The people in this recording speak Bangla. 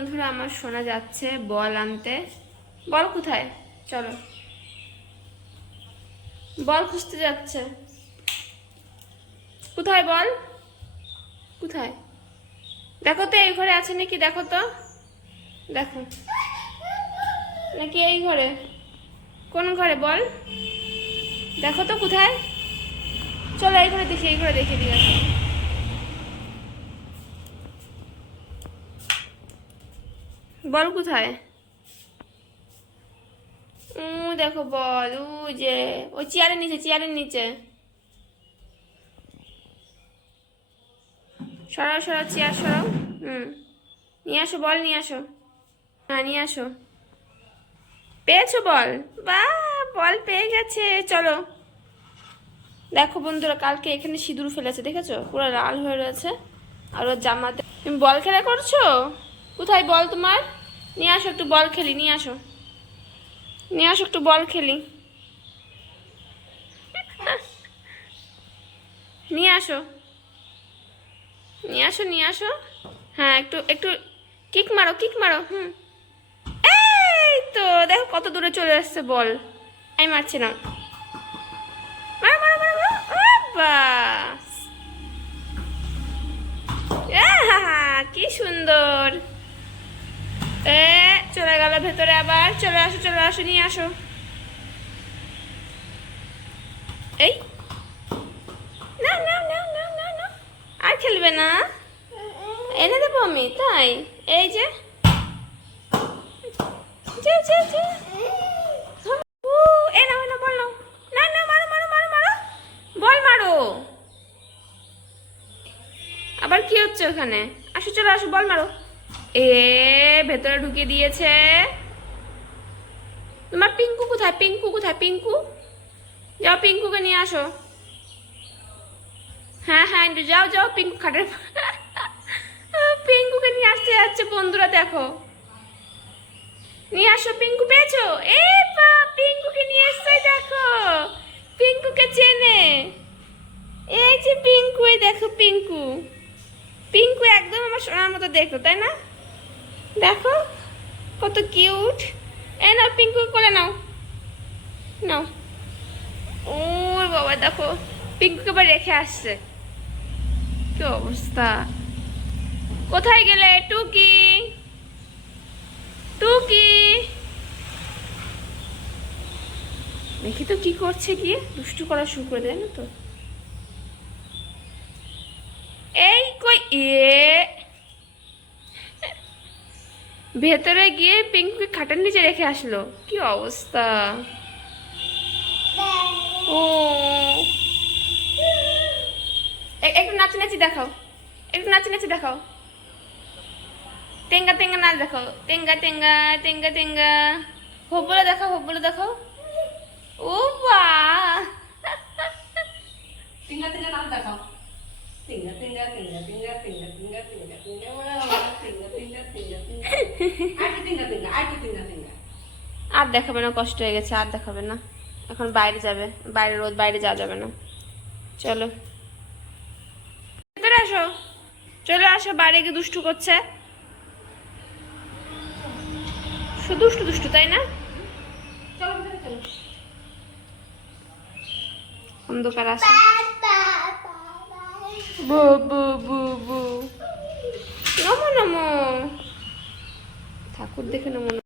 বন্ধুরা, আমার শোনা যাচ্ছে বল আনতে। বল কোথায়? চলো। বল খুঁজতে যাচ্ছে। কোথায় বল? কোথায়? দেখো তো, এই ঘরে আছে নাকি? দেখো তো। দেখো। নাকি এই ঘরে? কোন ঘরে বল? দেখো তো, কোথায়? চলো এই ঘরে দেখি, এই ঘরে দেখে দিয়ে বল কোথায়? ও দেখো বল উ যে, ওই চেয়ারের নিচে চেয়ারের নিচে। সরাও সরাও চেয়ার সরাও। হুম, নিয়ে আসো, বল নিয়ে আসো। হ্যাঁ নিয়ে আসো। পেয়েছ বল? বা বল পেয়ে গেছে, চলো। দেখো বন্ধুরা, কালকে এখানে সিঁদুর ফেলেছে, দেখেছ? পুরো লাল হয়ে রয়েছে, আর ওর জামাতে তুমি বল খেলা করছ? কোথায় বল তোমার? নিয়ে আসো একটু বল খেলি, নিয়ে আসো। নিয়ে আসো একটু বল খেলি। নিয়ে আসো। নিয়ে আসো নিয়ে আসো। হ্যাঁ একটু একটু কিক মারো কিক মারো, হুম। এই তো, দেখো কত দূরে চলে আসছে বল। আমি মারছি চলে গেল, ভেতরে আবার চলে আসো চলে আসো, নিয়ে আসো। এই। না না না না না না। আর খেলবে না? এনে দেবো আমি, তাই? এই যে। আবার কি হচ্ছে ওখানে? আসো, চলো আসো, বল মারো। এ, ভেতরে ঢুকে দিয়েছে। তোমার পিঙ্কু কোথায়? পিঙ্কু কোথায়? পিঙ্কু? যাও পিঙ্কুকে নিয়ে আসো। হ্যাঁ হ্যাঁ যাও যাও, পিঙ্কু খাটের পিঙ্কুকে নিয়ে আসতে যাচ্ছে বন্ধুরা, দেখো। নিয়ে আসো, পিঙ্কু, পেয়েছ? এ বা পিঙ্কুকে নিয়ে এসছে, দেখো। পিঙ্কুকে চেনে। এই যে পিঙ্কু দেখো পিঙ্কু। পিঙ্কু একদম আমার সোনার মতো দেখো তাই না? দেখো, কত কিউট। এ নাও পিঙ্কু করে নাও। নাও। ও বাবা, দেখো পিঙ্কুকে আবার রেখে আসছে। কি অবস্থা। কোথায় গেলে, টুকি? টুকি? দেখি তো কি করছে গিয়ে? দুষ্টু করা শুরু করে দেয় না তো এই কই এ ভেতরে গিয়ে পিঙ্কুকে খাটের নিচে রেখে আসলো। কি অবস্থা? ও। একটু নাচি নাচি দেখাও। একটু নাচি নাচি দেখাও। টেঙ্গা টেঙ্গা নাচ দেখাও। টেঙ্গা টেঙ্গা টেঙ্গা টেঙ্গা হোপ বলে দেখাও হোপ বলে দেখাও। ও বা টেঙ্গা টিঙ্গা নাম দেখাও। আর দেখাবে না কষ্ট হয়ে গেছে আর দেখাবে না এখন বাইরে যাবে বাইরে রোদ বাইরে যাওয়া যাবে না চলো ভেতরে আসো চলে আসো বাইরে গিয়ে দুষ্টু করছে শুধু দুষ্টু দুষ্টু তাই না অন্ধকার আছে বু বু নমো নমো ঠাকুর দেখে নমো।